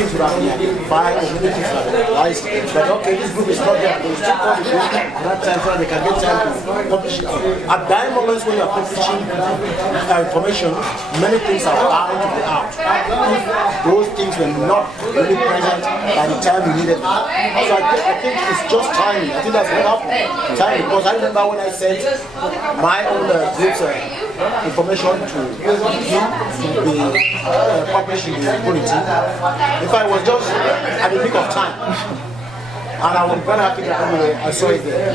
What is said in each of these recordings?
things would have been identified, or many things would have been analyzed. But okay, this group is not there. They still call the group at that time so they can get time to publish it. At that moment when you are publishing information, many things are bound to be out. Those things were not really present by the time you needed them. So I think it's just timing. I think that's what happened. Timing. Because I remember when I sent my own group's information to be published in the bulletin. If I was just at the nick of time, and I was very happy that I saw it there.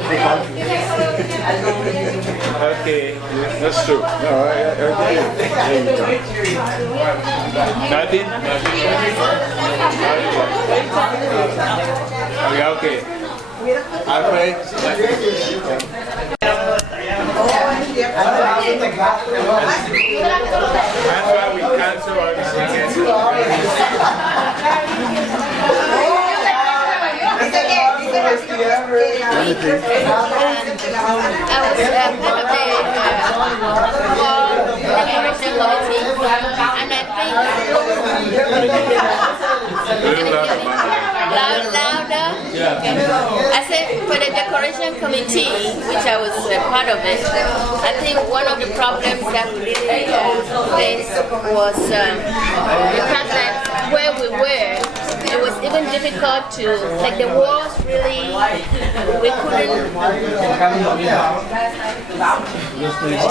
Okay, that's true. No, okay. Nothing? Okay. Alfred? That's why we cancel our meeting. I said for the decoration committee, which I was part of it, I think one of the problems that we really faced was the fact that where we were, it was even difficult to, like the walls really, we couldn't.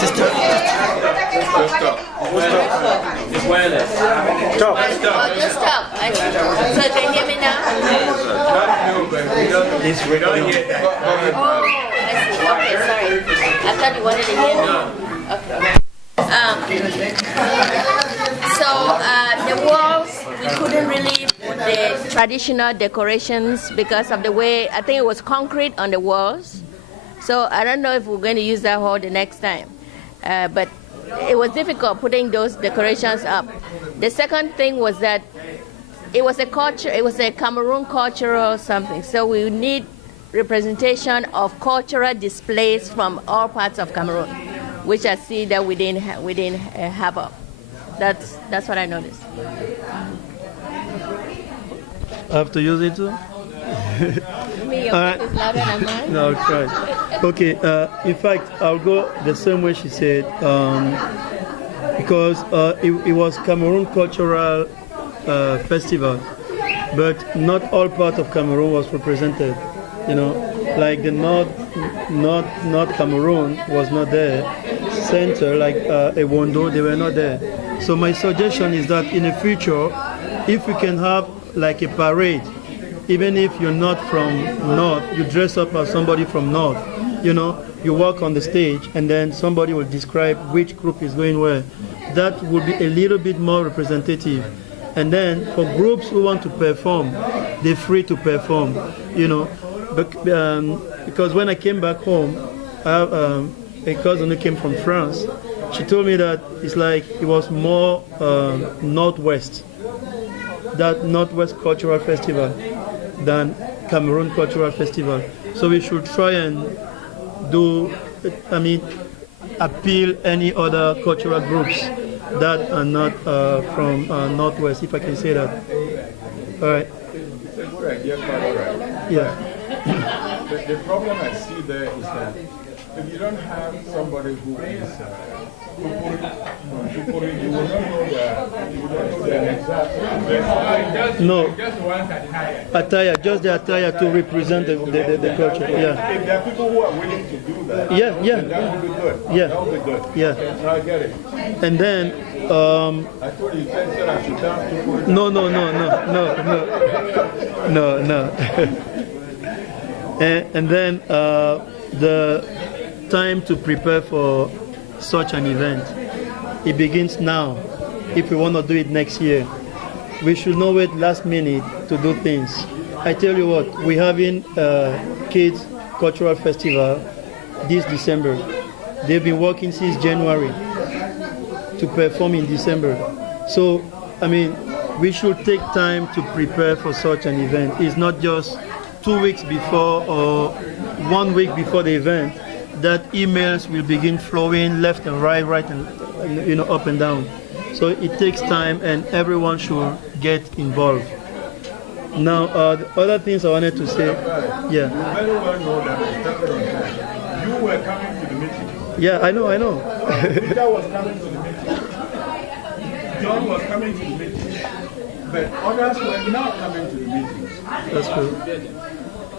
Just stop. It's wireless. Stop. Oh, just stop. So can you hear me now? We don't hear that. Oh, I see. Okay, sorry. I thought you wanted to hear me. Okay. So the walls, we couldn't really put the traditional decorations because of the way, I think it was concrete on the walls. So I don't know if we're going to use that hall the next time. But it was difficult putting those decorations up. The second thing was that it was a Cameroon cultural something. So we need representation of cultural displays from all parts of Cameroon, which I see that we didn't have up. That's what I noticed. I have to use it too? Me, your voice is louder than mine. No, I'll try. Okay, in fact, I'll go the same way she said, because it was Cameroon Cultural Festival, but not all part of Cameroon was represented. You know, like the North Cameroon was not there. Center, like Ewondo, they were not there. So my suggestion is that in the future, if we can have like a parade, even if you're not from North, you dress up as somebody from North, you know, you walk on the stage and then somebody will describe which group is going where. That would be a little bit more representative. And then for groups who want to perform, they're free to perform, you know. But, because when I came back home, I have a cousin who came from France. She told me that it's like it was more Northwest, that Northwest Cultural Festival than Cameroon Cultural Festival. So we should try and appeal any other cultural groups that are not from Northwest, if I can say that. All right. It's a good idea, quite all right. Yeah. The problem I see there is that if you don't have somebody who is you will not know the exact. No. Attire, just the attire to represent the culture. Yeah. If there are people who are willing to do that, Yeah. then that would be good. Yeah. That would be good. Yeah. So I get it. And then I told you, said I should dance to No. And then the time to prepare for such an event, it begins now. If we want to do it next year, we should not wait last minute to do things. I tell you what, we're having Kids Cultural Festival this December. They've been working since January to perform in December. So, I mean, we should take time to prepare for such an event. It's not just 2 weeks before or 1 week before the event that emails will begin flowing left and right and up and down. So it takes time, and everyone should get involved. Now, the other things I wanted to say, yeah. You very well know that we started on time. You were coming to the meeting. Yeah, I know. Peter was coming to the meeting. John was coming to the meeting. But others were not coming to the meetings. That's true.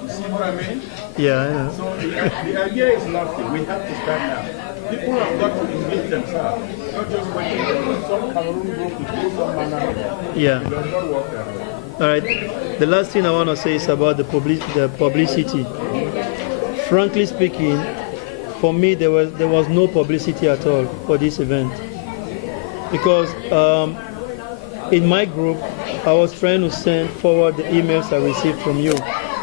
You see what I mean? Yeah, I know. So the idea is lofty. We have to start now. People have got to engage themselves, not just waiting for some Cameroon group to do some manner of it. Yeah. It does not work that way. All right. The last thing I want to say is about the publicity. Frankly speaking, for me, there was no publicity at all for this event. Because in my group, I was trying to send forward the emails I received from you,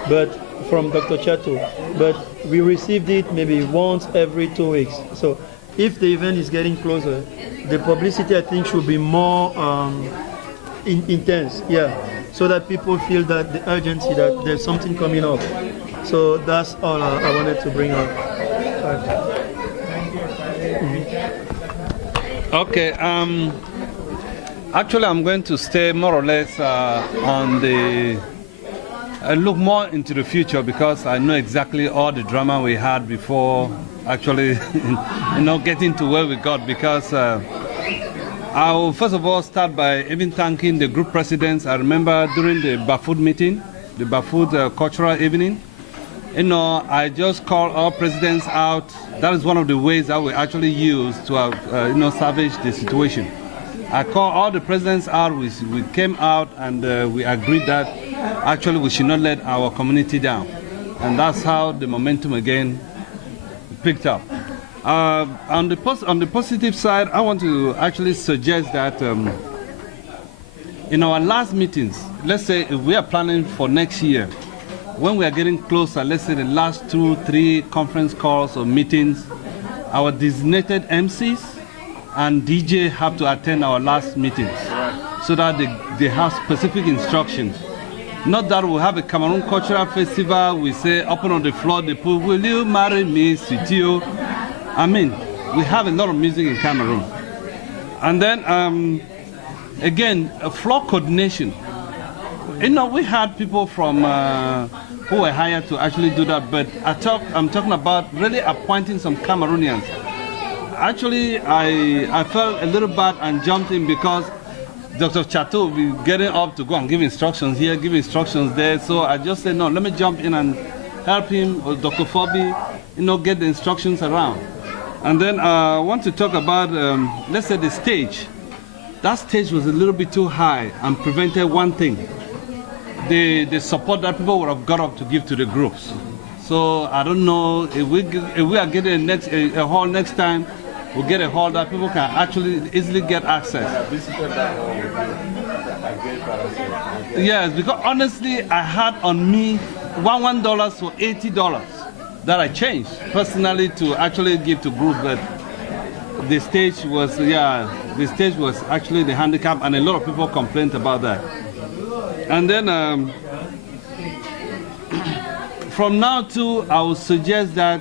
but from Dr. Chato, but we received it maybe once every 2 weeks. So if the event is getting closer, the publicity, I think, should be more intense, yeah, so that people feel that the urgency that there's something coming up. So that's all I wanted to bring up. Okay, actually I'm going to stay more or less on the, look more into the future, because I know exactly all the drama we had before actually getting to where we got, because I will first of all start by even thanking the group presidents. I remember during the Bafut meeting, the Bafut cultural evening, I just called all presidents out. That is one of the ways that we actually use to salvage the situation. I called all the presidents out. We came out and we agreed that actually we should not let our community down. And that's how the momentum again picked up. On the positive side, I want to actually suggest that in our last meetings, let's say if we are planning for next year, when we are getting closer, let's say the last 2-3 conference calls or meetings, our designated MCs and DJ have to attend our last meetings, so that they have specific instructions. Not that we have a Cameroon Cultural Festival, we say up on the floor, they put, "Will you marry me, Sitio?" I mean, we have a lot of music in Cameroon. And then, again, floor coordination. We had people from who were hired to actually do that, but I'm talking about really appointing some Cameroonians. Actually, I felt a little bad and jumped in, because Dr. Chato will be getting up to go and give instructions here, give instructions there. So I just said, no, let me jump in and help him, or Dr. Fobi, get the instructions around. And then I want to talk about, let's say, the stage. That stage was a little bit too high and prevented one thing: the support that people would have got up to give to the groups. So I don't know if we are getting a hall next time. We'll get a hall that people can actually easily get access. Yes, because honestly, I had on me $1 for $80 that I changed personally to actually give to group, but the stage was actually the handicap, and a lot of people complained about that. And then from now to, I would suggest that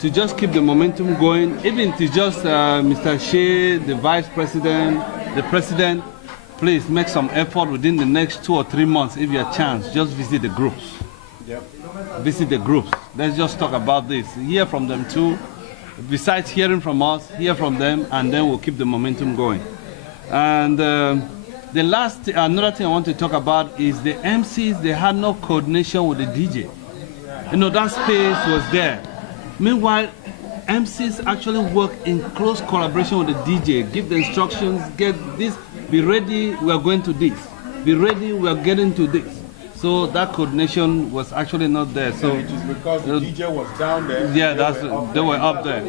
to just keep the momentum going, even to just Mr. Shea, the vice president, the president, please make some effort within the next 2 or 3 months, if you have a chance, just visit the groups. Yep. Visit the groups. Let's just talk about this. Hear from them too. Besides hearing from us, hear from them, and then we'll keep the momentum going. And another thing I want to talk about is the MCs. They had no coordination with the DJ. That space was there. Meanwhile, MCs actually work in close collaboration with the DJ, give the instructions, get this, be ready, we are going to this. Be ready, we are getting to this. So that coordination was actually not there. So it is because the DJ was down there. Yeah, they were up there.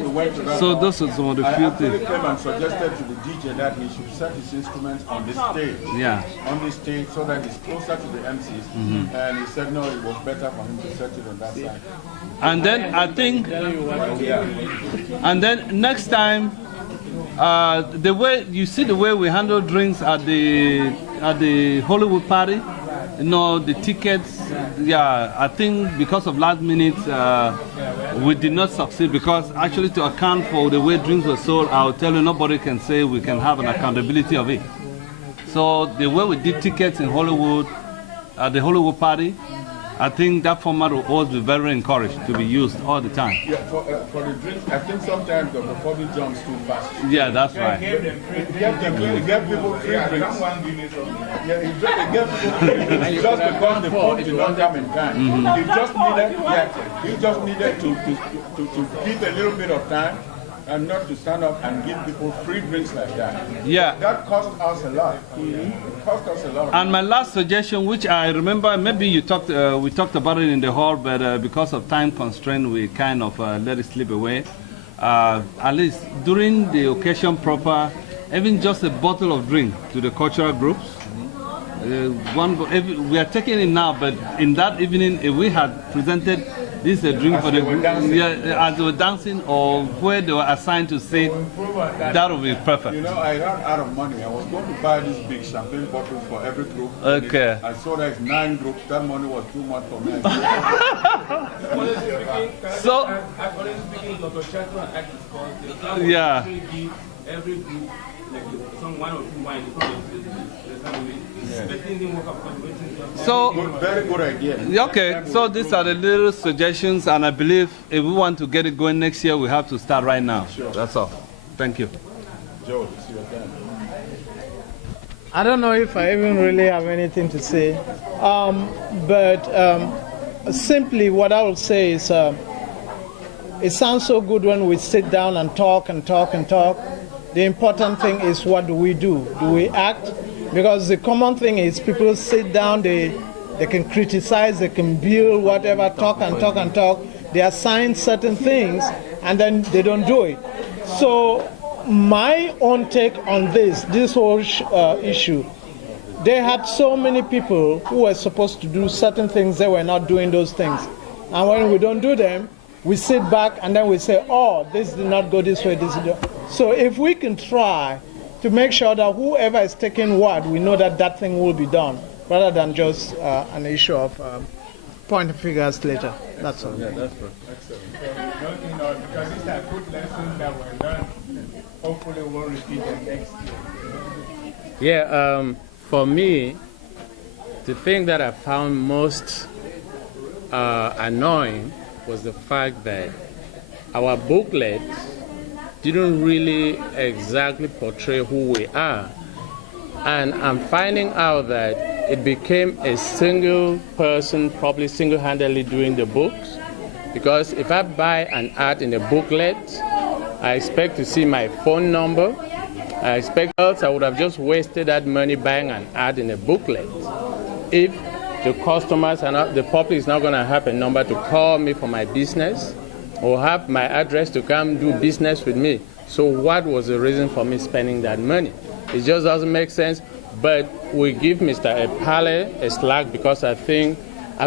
So those are some of the few things. I came and suggested to the DJ that he should set his instruments on the stage. Yeah. On the stage, so that it's closer to the MCs. And he said no, it was better for him to set it on that side. And then I think, and then next time, the way we handle drinks at the Hollywood party, the tickets, I think because of last minute, we did not succeed, because actually to account for the way drinks were sold, I'll tell you, nobody can say we can have an accountability of it. So the way we did tickets in Hollywood, at the Hollywood party, I think that format will always be very encouraged to be used all the time. Yeah, for the drinks, I think sometimes the body jumps too fast. Yeah, that's right. It get people free drinks. Yeah, it get people free drinks just because the food did not come in time. He just needed to give a little bit of time and not to stand up and give people free drinks like that. Yeah. That cost us a lot. It cost us a lot. And my last suggestion, which I remember, maybe we talked about it in the hall, but because of time constraint, we kind of let it slip away. At least during the occasion proper, even just a bottle of drink to the cultural groups. We are taking it now, but in that evening, if we had presented this a drink for the group, as they were dancing or where they were assigned to sit, that would be perfect. You know, I ran out of money. I was going to buy these big champagne bottles for every group. Okay. I saw there's 9 groups. That money was too much for me. So, According speaking, Dr. Chato and Act is yeah. give every group like some 1 or 2 wine. So, very good idea. Okay, so these are the little suggestions, and I believe if we want to get it going next year, we have to start right now. Sure. That's all. Thank you. Joe, it's your turn. I don't know if I even really have anything to say, but simply what I will say is it sounds so good when we sit down and talk and talk and talk. The important thing is, what do we do? Do we act? Because the common thing is people sit down, they can criticize, they can build, whatever, talk and talk and talk. They assign certain things and then they don't do it. So my own take on this whole issue, they had so many people who were supposed to do certain things, they were not doing those things. And when we don't do them, we sit back and then we say, oh, this did not go this way, this did not. So if we can try to make sure that whoever is taking what, we know that that thing will be done, rather than just an issue of point figures later. That's all. Yeah, that's right. Excellent. Because these are good lessons that were learned. Hopefully we'll repeat them next year. Yeah, for me, the thing that I found most annoying was the fact that our booklet didn't really exactly portray who we are. And I'm finding out that it became a single person, probably single-handedly doing the books. Because if I buy an ad in a booklet, I expect to see my phone number. I expect else I would have just wasted that money buying an ad in a booklet. If the customers are not, the public is not going to have a number to call me for my business or have my address to come do business with me. So what was the reason for me spending that money? It just doesn't make sense. But we give Mr. Epale a slack because I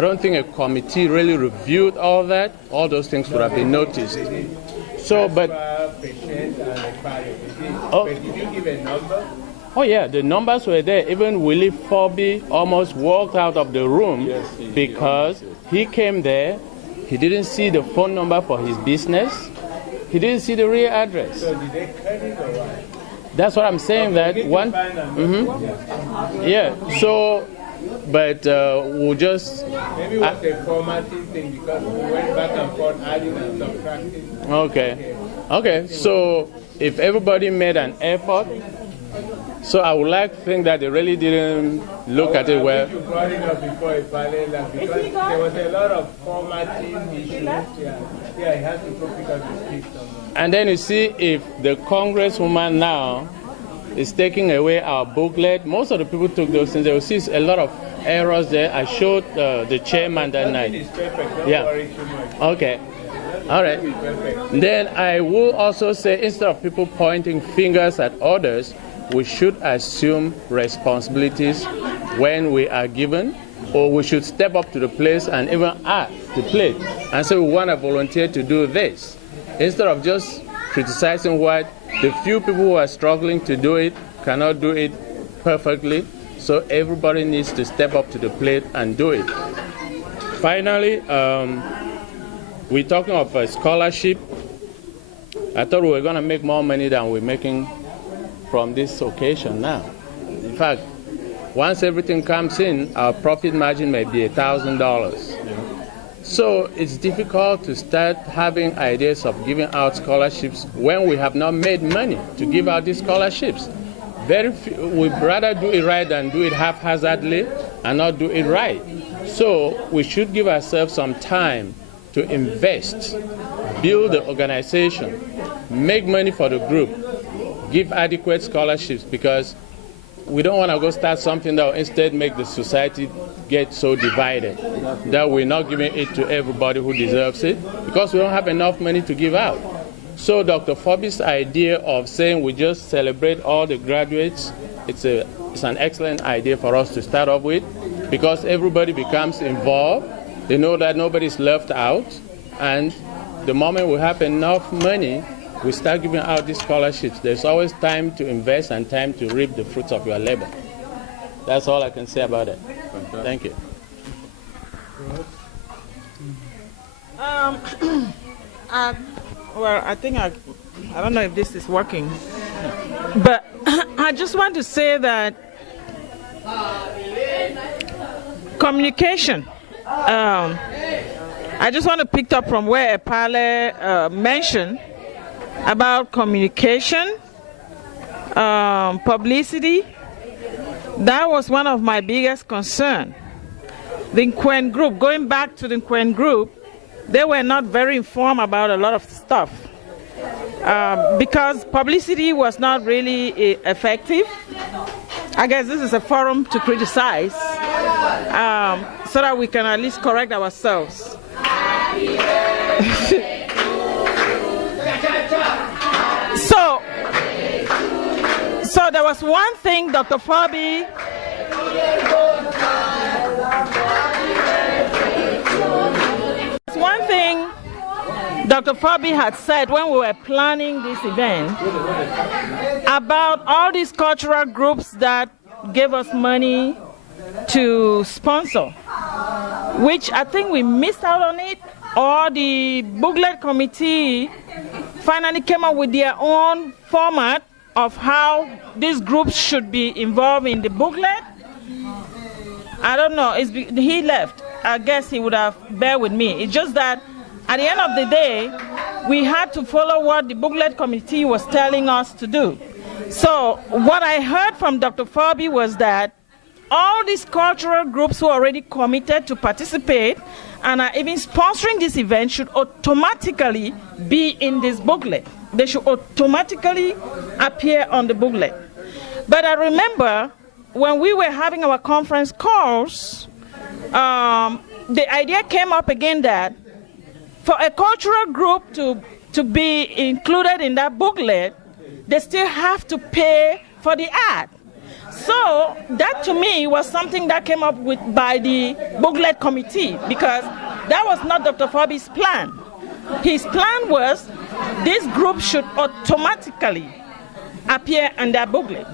don't think a committee really reviewed all that. All those things would have been noticed. So, but Did you give a number? oh yeah, the numbers were there. Even Willie Forby almost walked out of the room because he came there. He didn't see the phone number for his business. He didn't see the real address. So did they credit or what? That's what I'm saying. That one. Yeah. So, but we'll just. Maybe it was a formatting thing because we went back and forth adding and subtracting. Okay. Okay. So if everybody made an effort, so I would like to think that they really didn't look at it well. You brought it up before a panel because there was a lot of formatting issues. Yeah, he has to go pick up the script. And then you see if the congresswoman now is taking away our booklet, most of the people took those things. They will see a lot of errors there. I showed the chairman that night. It's perfect. Don't Yeah. worry too much. Okay. All right. Then I will also say, instead of people pointing fingers at others, we should assume responsibilities when we are given, or we should step up to the place and even ask the plate and say we want to volunteer to do this, instead of just criticizing what the few people who are struggling to do it cannot do it perfectly. So everybody needs to step up to the plate and do it. Finally, we're talking of a scholarship. I thought we were going to make more money than we're making from this occasion now. In fact, Once everything comes in, our profit margin may be $1,000. So it's difficult to start having ideas of giving out scholarships when we have not made money to give out these scholarships. Very few, we'd rather do it right than do it haphazardly and not do it right. So we should give ourselves some time to invest, build the organization, make money for the group, give adequate scholarships, because we don't want to go start something that will instead make the society get so divided that we're not giving it to everybody who deserves it because we don't have enough money to give out. So Dr. Forbes' idea of saying we just celebrate all the graduates, it's an excellent idea for us to start off with, because everybody becomes involved. They know that nobody's left out, and the moment we have enough money, we start giving out these scholarships. There's always time to invest and time to reap the fruits of your labor. That's all I can say about it. Thank you. Well, I think I don't know if this is working, but I just want to say that communication. I just want to pick up from where Epale mentioned about communication, publicity. That was one of my biggest concerns. The Nkwen group, going back to the Nkwen group, they were not very informed about a lot of stuff because publicity was not really effective. I guess this is a forum to criticize so that we can at least correct ourselves. So there was one thing Dr. Fabi had said when we were planning this event about all these cultural groups that gave us money to sponsor, which I think we missed out on it, or the booklet committee finally came up with their own format of how these groups should be involved in the booklet. I don't know, he left. I guess he would have bear with me. It's just that at the end of the day, we had to follow what the booklet committee was telling us to do. So what I heard from Dr. Fabi was that all these cultural groups who are already committed to participate and are even sponsoring this event should automatically be in this booklet. They should automatically appear on the booklet. But I remember when we were having our conference calls, the idea came up again that for a cultural group to be included in that booklet, they still have to pay for the ad. So that to me was something that came up with by the booklet committee, because that was not Dr. Fabi's plan. His plan was this group should automatically appear in that booklet,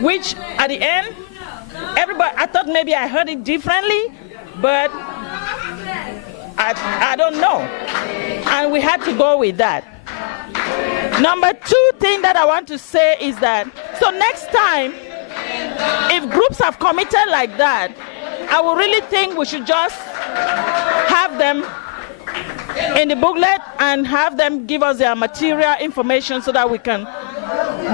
which at the end, everybody, I thought maybe I heard it differently, but I don't know. And we had to go with that. Number two thing that I want to say is that, so next time, if groups have committed like that, I would really think we should just have them in the booklet and have them give us their material information so that we can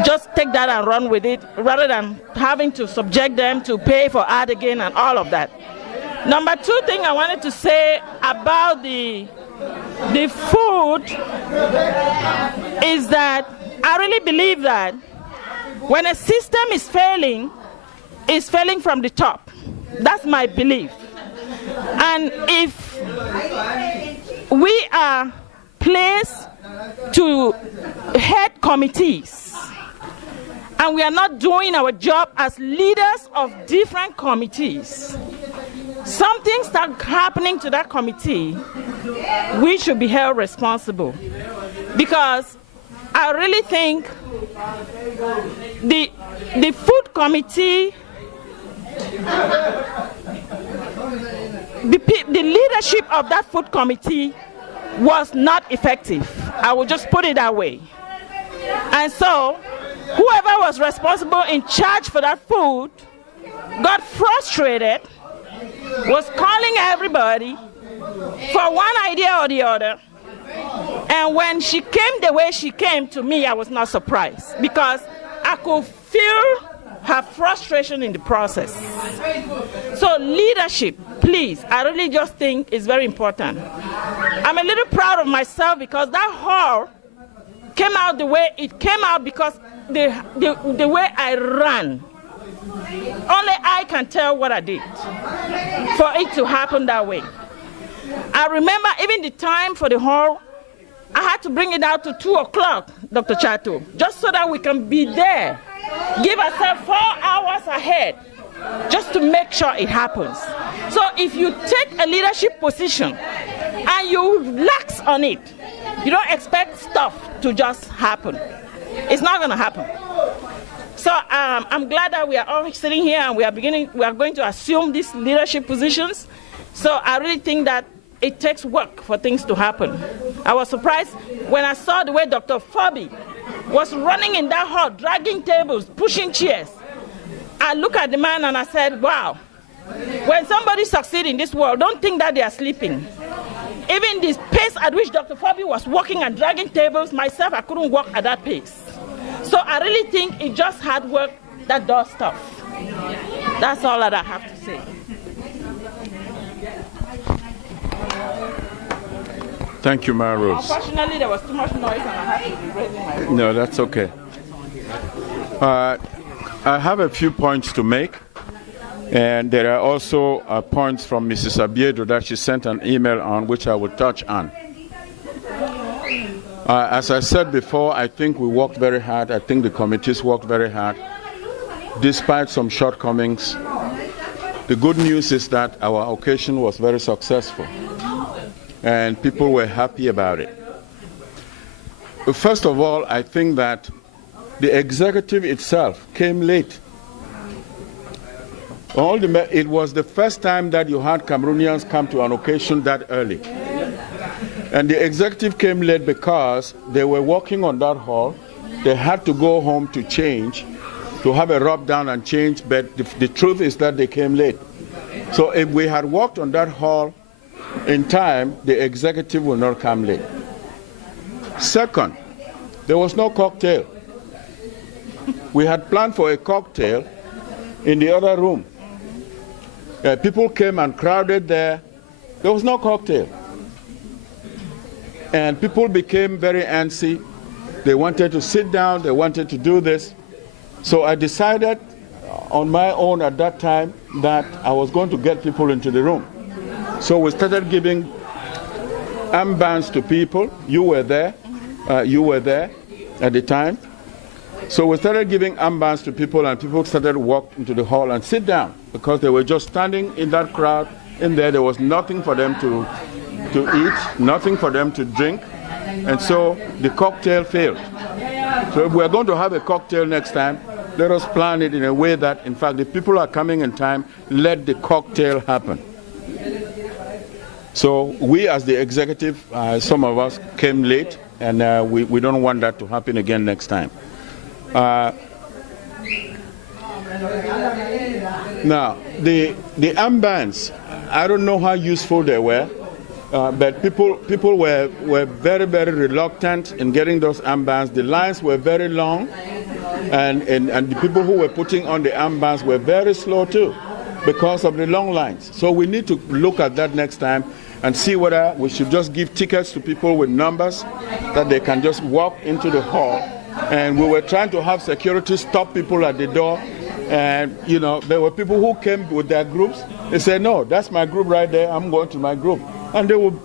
just take that and run with it rather than having to subject them to pay for ad again and all of that. Number two thing I wanted to say about the food is that I really believe that when a system is failing, it's failing from the top. That's my belief. And if we are placed to head committees and we are not doing our job as leaders of different committees, something starts happening to that committee, we should be held responsible. Because I really think the food committee, the leadership of that food committee was not effective. I will just put it that way. And so whoever was responsible in charge for that food got frustrated, was calling everybody for one idea or the other. And when she came the way she came to me, I was not surprised because I could feel her frustration in the process. So leadership, please, I really just think is very important. I'm a little proud of myself because that hall came out the way it came out because the way I ran. Only I can tell what I did for it to happen that way. I remember even the time for the hall, I had to bring it out to 2 o'clock, Dr. Chato, just so that we can be there. Give ourselves 4 hours ahead just to make sure it happens. So if you take a leadership position and you lax on it, you don't expect stuff to just happen. It's not going to happen. So I'm glad that we are all sitting here and we are going to assume these leadership positions. So I really think that it takes work for things to happen. I was surprised when I saw the way Dr. Fabi was running in that hall, dragging tables, pushing chairs. I looked at the man and I said, wow, when somebody succeeds in this world, don't think that they are sleeping. Even the pace at which Dr. Fabi was walking and dragging tables, myself, I couldn't walk at that pace. So I really think it's just hard work that does stuff. That's all that I have to say. Thank you, Mary Rose. Unfortunately, there was too much noise and I had to be raising my voice. No, that's okay. I have a few points to make. And there are also points from Mrs. Abiedo that she sent an email on, which I will touch on. As I said before, I think we worked very hard. I think the committees worked very hard, despite some shortcomings. The good news is that our occasion was very successful, and people were happy about it. First of all, I think that the executive itself came late. It was the first time that you had Cameroonians come to an occasion that early. And the executive came late because they were working on that hall. They had to go home to change, to have a rub down and change, but the truth is that they came late. So if we had worked on that hall in time, the executive will not come late. Second, there was no cocktail. We had planned for a cocktail in the other room. People came and crowded there. There was no cocktail. And people became very antsy. They wanted to sit down. They wanted to do this. So I decided on my own at that time that I was going to get people into the room. So we started giving armbands to people. You were there. You were there at the time. So we started giving armbands to people, and people started to walk into the hall and sit down because they were just standing in that crowd in there. There was nothing for them to eat, nothing for them to drink, and so the cocktail failed. So if we're going to have a cocktail next time, let us plan it in a way that, in fact, if people are coming in time, let the cocktail happen. So we as the executive, some of us came late, and we don't want that to happen again next time. Now, the armbands, I don't know how useful they were, but people were very, very reluctant in getting those armbands. The lines were very long, and the people who were putting on the armbands were very slow too because of the long lines. So we need to look at that next time and see whether we should just give tickets to people with numbers that they can just walk into the hall. And we were trying to have security stop people at the door. And, you know, there were people who came with their groups. They said, no, that's my group right there. I'm going to my group. And they would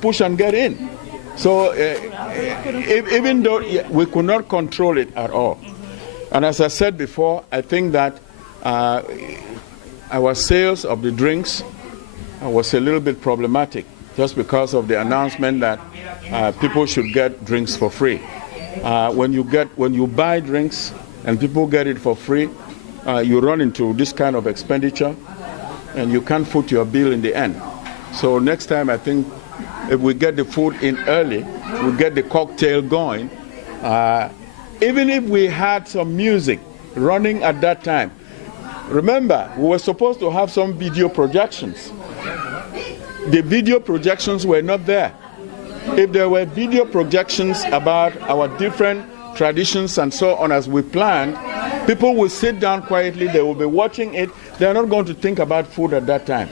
push and get in. So even though we could not control it at all. And as I said before, I think that our sales of the drinks was a little bit problematic just because of the announcement that people should get drinks for free. When you buy drinks and people get it for free, you run into this kind of expenditure and you can't foot your bill in the end. So next time, I think if we get the food in early, we get the cocktail going. Even if we had some music running at that time, Remember, we were supposed to have some video projections. The video projections were not there. If there were video projections about our different traditions and so on as we planned, people will sit down quietly, they will be watching it. They're not going to think about food at that time.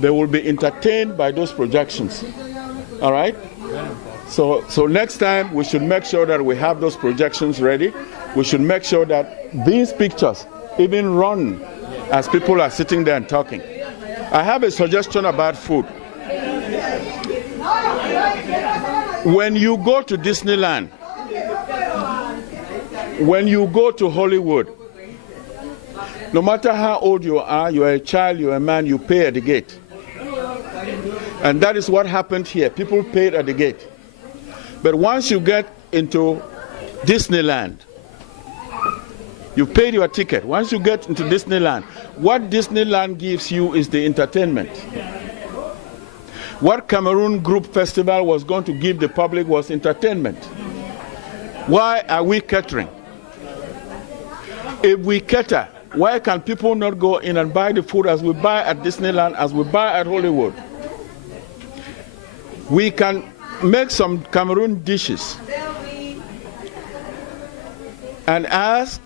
They will be entertained by those projections. All right? So next time we should make sure that we have those projections ready. We should make sure that these pictures even run as people are sitting there and talking. I have a suggestion about food. When you go to Disneyland, when you go to Hollywood, no matter how old you are a child, you're a man, you pay at the gate. And that is what happened here. People paid at the gate. But once you get into Disneyland, you paid your ticket. Once you get into Disneyland, what Disneyland gives you is the entertainment. What Cameroon Group Festival was going to give the public was entertainment. Why are we catering? If we cater, why can people not go in and buy the food as we buy at Disneyland, as we buy at Hollywood? We can make some Cameroon dishes and ask,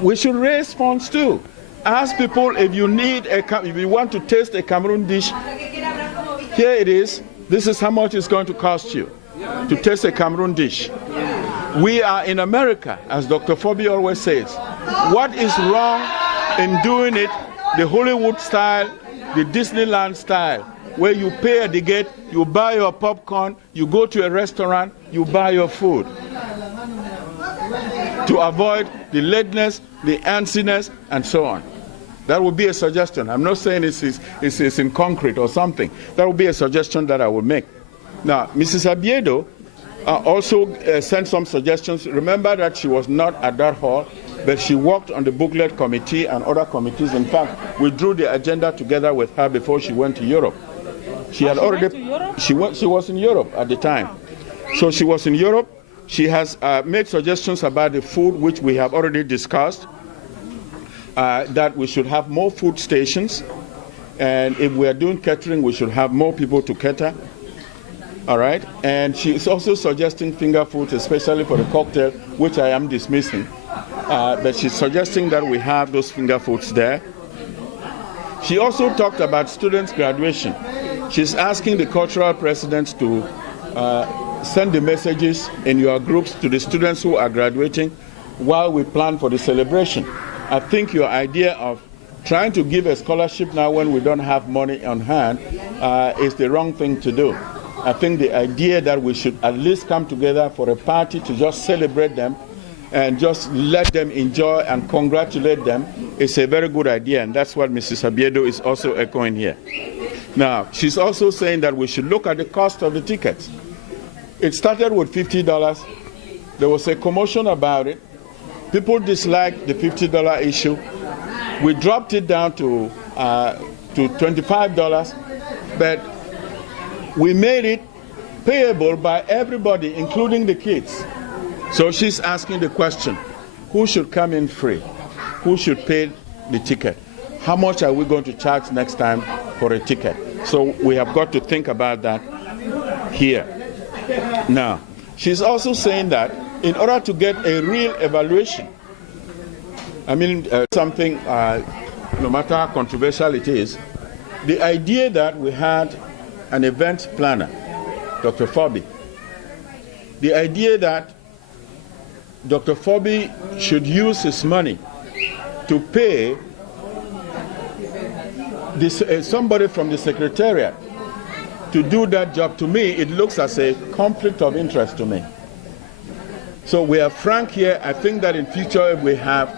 we should raise funds too. Ask people if you want to taste a Cameroon dish, here it is, this is how much it's going to cost you to taste a Cameroon dish. We are in America, as Dr. Fobi always says. What is wrong in doing it the Hollywood style, the Disneyland style, where you pay at the gate, you buy your popcorn, you go to a restaurant, you buy your food, to avoid the lateness, the antsiness, and so on. That would be a suggestion. I'm not saying it's in concrete or something. That would be a suggestion that I would make. Now, Mrs. Abiedo also sent some suggestions. Remember that she was not at that hall, but she worked on the booklet committee and other committees. In fact, we drew the agenda together with her before she went to Europe. She was in Europe at the time. So she was in Europe. She has made suggestions about the food, which we have already discussed, that we should have more food stations. And if we are doing catering, we should have more people to cater. All right. And she is also suggesting finger foods, especially for the cocktail, which I am dismissing. But she's suggesting that we have those finger foods there. She also talked about students' graduation. She's asking the cultural presidents to send the messages in your groups to the students who are graduating while we plan for the celebration. I think your idea of trying to give a scholarship now when we don't have money on hand is the wrong thing to do. I think the idea that we should at least come together for a party to just celebrate them and just let them enjoy and congratulate them is a very good idea, and that's what Mrs. Abiedo is also echoing here. Now, she's also saying that we should look at the cost of the tickets. It started with $50. There was a commotion about it. People disliked the $50 issue. We dropped it down to $25, but we made it payable by everybody, including the kids. So she's asking the question, who should come in free? Who should pay the ticket? How much are we going to charge next time for a ticket? So we have got to think about that here. Now, she's also saying that in order to get a real evaluation, something, no matter how controversial it is, the idea that we had an event planner, Dr. Fobi, the idea that Dr. Fobi should use his money to pay somebody from the Secretariat to do that job, to me, it looks as a conflict of interest to me. So we are frank here. I think that in future, if we have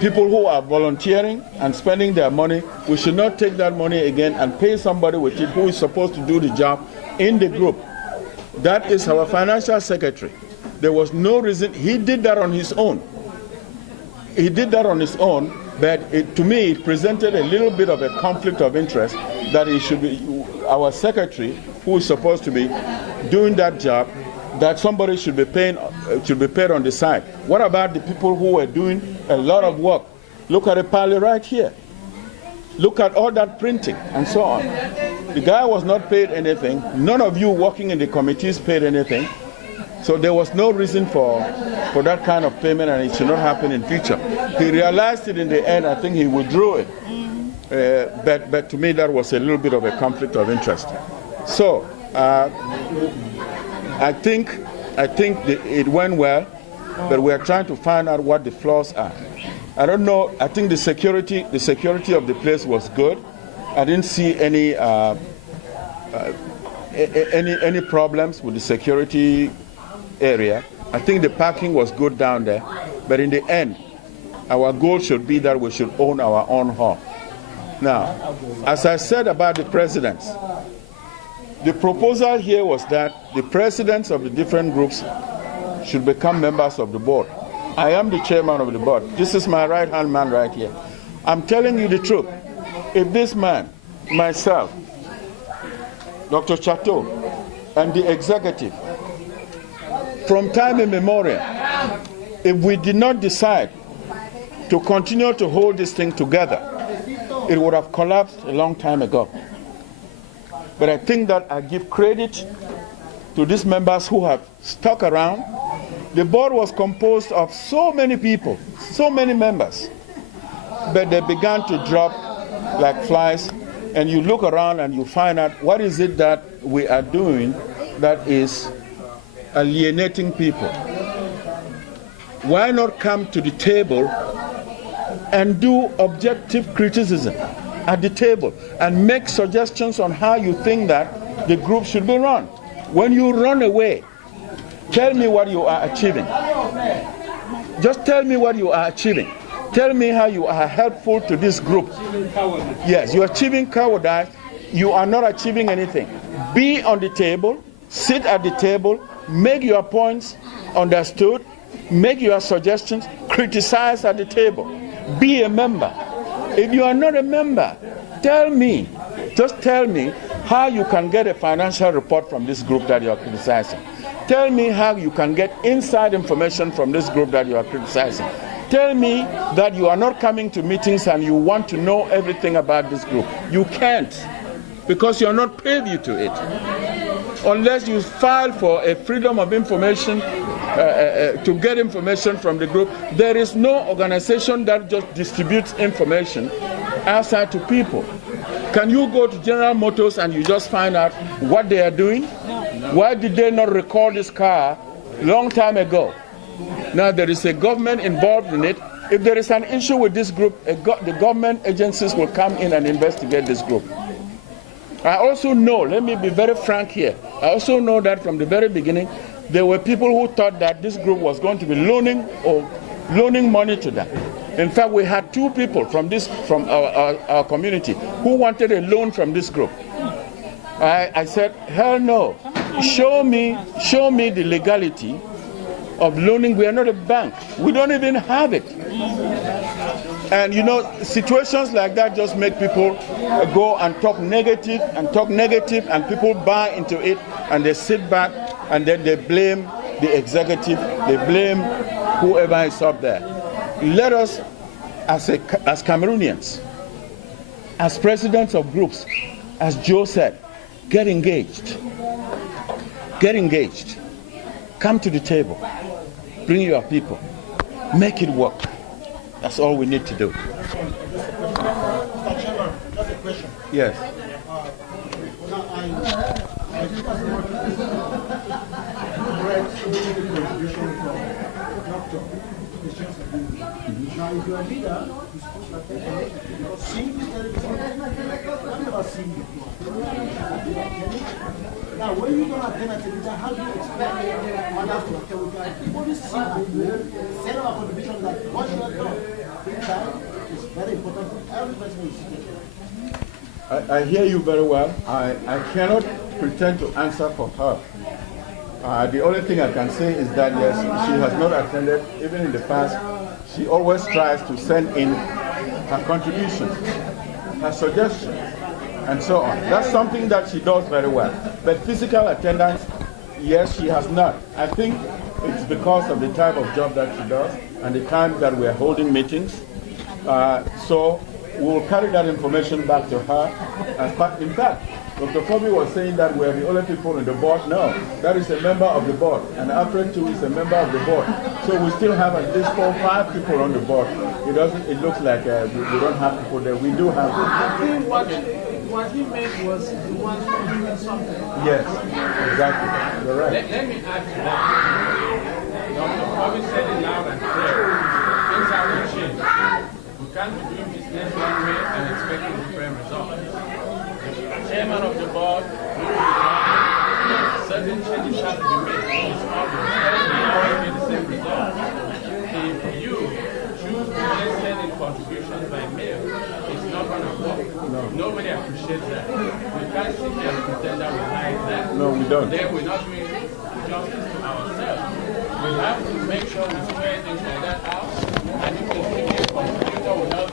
people who are volunteering and spending their money, we should not take that money again and pay somebody with it who is supposed to do the job in the group. That is our financial secretary. There was no reason. He did that on his own. He did that on his own, but to me, it presented a little bit of a conflict of interest that it should be our secretary, who is supposed to be doing that job, that somebody should be paid on the side. What about the people who were doing a lot of work Look at the parlor right here. Look at all that printing and so on. The guy was not paid anything. None of you working in the committees paid anything. So there was no reason for that kind of payment, and it should not happen in future. He realized it in the end. I think he withdrew it. But to me, that was a little bit of a conflict of interest. So I think it went well, but we are trying to find out what the flaws are. I don't know. I think the security of the place was good. I didn't see any problems with the security area. I think the parking was good down there. But in the end, our goal should be that we should own our own hall. Now, as I said about the presidents, the proposal here was that the presidents of the different groups should become members of the board. I am the chairman of the board. This is my right-hand man right here. I'm telling you the truth. If this man, myself, Dr. Chateau, and the executive, from time immemorial, if we did not decide to continue to hold this thing together, it would have collapsed a long time ago. But I think that I give credit to these members who have stuck around. The board was composed of so many people, so many members, but they began to drop like flies, and you look around and you find out what is it that we are doing that is alienating people. Why not come to the table and do objective criticism at the table and make suggestions on how you think that the group should be run? When you run away, tell me what you are achieving. Just tell me what you are achieving. Tell me how you are helpful to this group. Yes, you are achieving cowardice. You are not achieving anything. Be on the table, sit at the table, make your points understood, make your suggestions, criticize at the table. Be a member. If you are not a member, tell me, just tell me how you can get a financial report from this group that you are criticizing. Tell me how you can get inside information from this group that you are criticizing. Tell me that you are not coming to meetings and you want to know everything about this group. You can't, because you are not privy to it. Unless you file for a freedom of information to get information from the group, there is no organization that just distributes information outside to people. Can you go to General Motors and you just find out what they are doing? Why did they not recall this car a long time ago? Now there is a government involved in it. If there is an issue with this group, the government agencies will come in and investigate this group. I also know, let me be very frank here, I also know that from the very beginning, there were people who thought that this group was going to be loaning money to them. In fact, we had two people from our community who wanted a loan from this group. I said, hell no. Show me the legality of loaning. We are not a bank. We don't even have it. And you know, situations like that just make people go and talk negative, and people buy into it, and they sit back, and then they blame the executive, they blame whoever is up there. Let us, as Cameroonians, as presidents of groups, as Joe said, get engaged. Get engaged. Come to the table. Bring your people. Make it work. That's all we need to do. Mr. Chairman, just a question. Yes. Now, I think as a contribution from Dr. Now, if you are a leader, you're supposed to attend because seeing this television, I've never seen before. Now, when you don't attend as a leader, how do you explain others to attend with that? People see send our contribution like what you have done. That is very important for every person who is sitting. I hear you very well. I cannot pretend to answer for her. The only thing I can say is that, yes, she has not attended. Even in the past, she always tries to send in her contributions, her suggestions, and so on. That's something that she does very well. But physical attendance, yes, she has not. I think it's because of the type of job that she does and the time that we are holding meetings. So we'll carry that information back to her. In fact, Dr. Kobe was saying that we're the only people in the board. No, that is a member of the board. And Alfred too is a member of the board. So we still have at least 4 or 5 people on the board. It looks like we don't have people there. We do have them. I think what he meant was the ones who are doing something. Yes, exactly. You're right. Let me add to that. Dr. Kobe said it loud and clear. Things have to change. We can't be doing business one way and expecting different results. The chairman of the board, certain changes have to be made. It's obvious. Get the same result. If you choose to just send in contributions by mail, it's not going to work. No. Nobody appreciates that. We can't sit here and pretend that we like that. No, we don't. Then we're not doing justice to ourselves. We have to make sure we square things like that out. And you can take a contributor without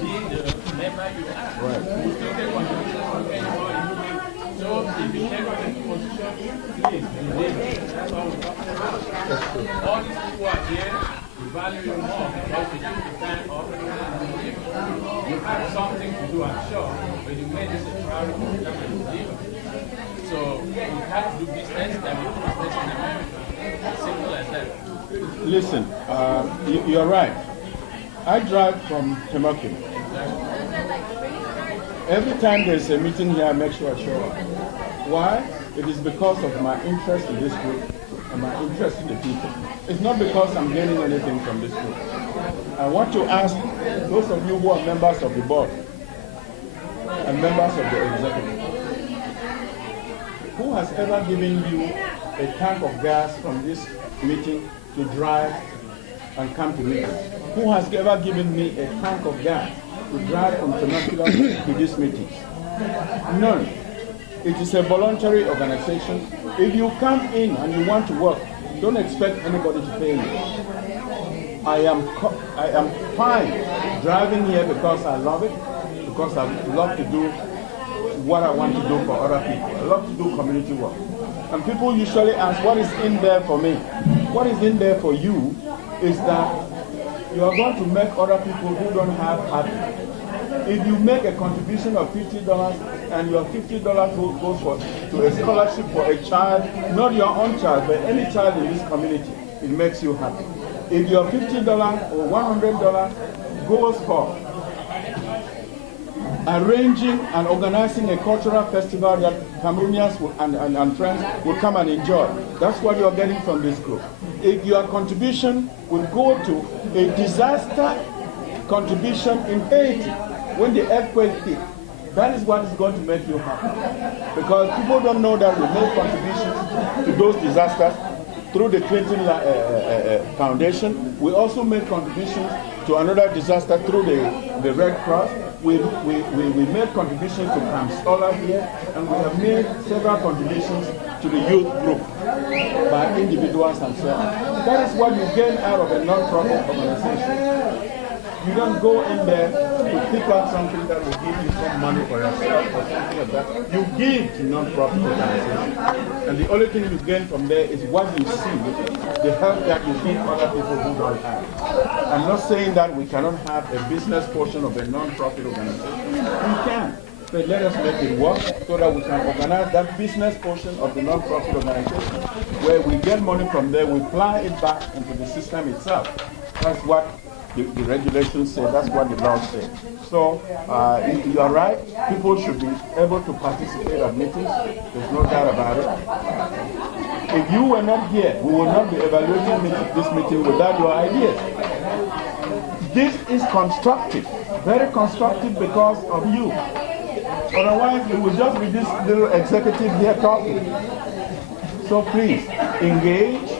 being the member you are. Right. You still take contributions from anybody. So if you take on a position, please believe it. That's all we're talking about. All these people are here. We value you more because you took the time off. You have something to do, I'm sure, but you made this a priority for them and believe it. So we have to do business that we do business in America. Simple as that. Listen, you're right. I drive from Temaki. Every time there's a meeting here, I make sure I show up. Why? It is because of my interest in this group and my interest in the people. It's not because I'm gaining anything from this group. I want to ask those of you who are members of the board and members of the executive, who has ever given you a tank of gas from this meeting to drive and come to meetings? Who has ever given me a tank of gas to drive from Temecula to this meeting? None. It is a voluntary organization. If you come in and you want to work, don't expect anybody to pay you. I am fine driving here because I love it, because I love to do what I want to do for other people. I love to do community work. And people usually ask, what is in there for me? What is in there for you is that you are going to make other people who don't have happy. If you make a contribution of $50 and your $50 goes to a scholarship for a child, not your own child, but any child in this community, it makes you happy. If your $50 or $100 goes for arranging and organizing a cultural festival that Cameroonians and friends will come and enjoy, that's what you're getting from this group. If your contribution will go to a disaster contribution in Haiti when the earthquake hit, that is what is going to make you happy. Because people don't know that we make contributions to those disasters through the Clinton Foundation. We also make contributions to another disaster through the Red Cross. We made contributions to Camp Scholar here, and we have made several contributions to the youth group by individuals and so on. That is what you gain out of a non-profit organization. You don't go in there to pick out something that will give you some money for yourself or something like that. You give to non-profit organizations. And the only thing you gain from there is what you see, the help that you give other people who don't have. I'm not saying that we cannot have a business portion of a non-profit organization. We can. But let us make it work so that we can organize that business portion of the non-profit organization where we get money from there, we plow it back into the system itself. That's what the regulations say, that's what the law says. So you are right, people should be able to participate at meetings, there's no doubt about it. If you were not here, we would not be evaluating this meeting without your ideas. This is constructive, very constructive because of you. Otherwise, it would just be this little executive here talking. So please, engage.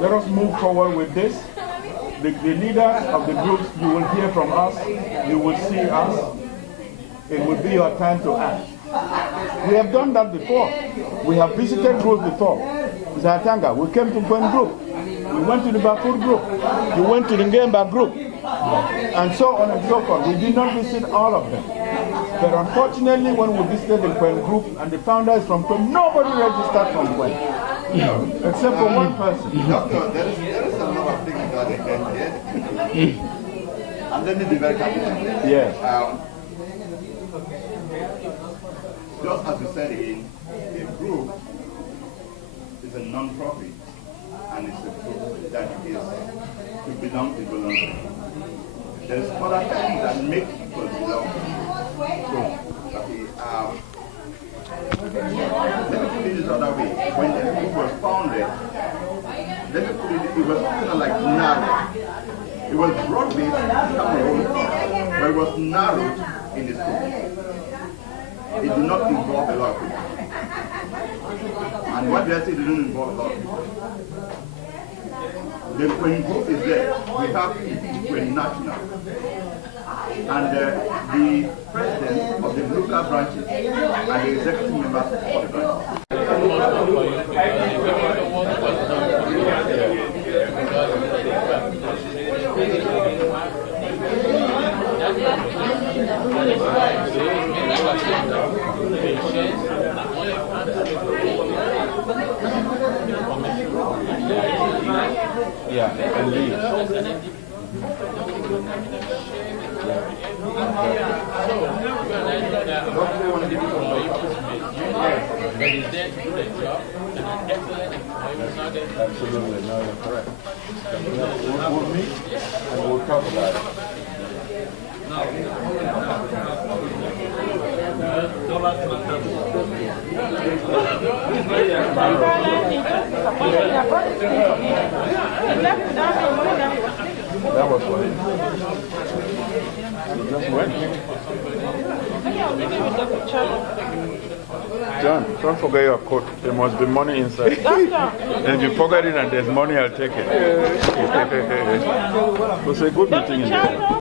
Let us move forward with this. The leaders of the groups, you will hear from us, you will see us. It will be your time to act. We have done that before. We have visited groups before. Zatanga, we came to Gwen group. We went to the Bafur group. We went to the Ngemba group. And so on and so forth. We did not visit all of them. But unfortunately, when we visited the Gwen group and the founder is from Gwen, nobody registered from Gwen. Except for one person. Doctor, there is another thing that let me be very careful. Yes. Just as you said, a group is a non-profit, and it's a group that is to belong to voluntary. There's other things that make people belong. Let me put it this other way. When the group was founded, let me put it was kind of like narrow. It was broad-based Cameroon, but it was narrowed in its scope. It did not involve a lot of people. And what they say didn't involve a lot of people. Then when group is there, we have when national. And the president of the local branches and the executive members of the branches. Yeah, and leave. Absolutely, no, you're correct. We'll meet and we'll talk about it. That was what he just went. John, don't forget your coat. There must be money inside. And if you forget it and there's money, I'll take it. It was a good meeting in there.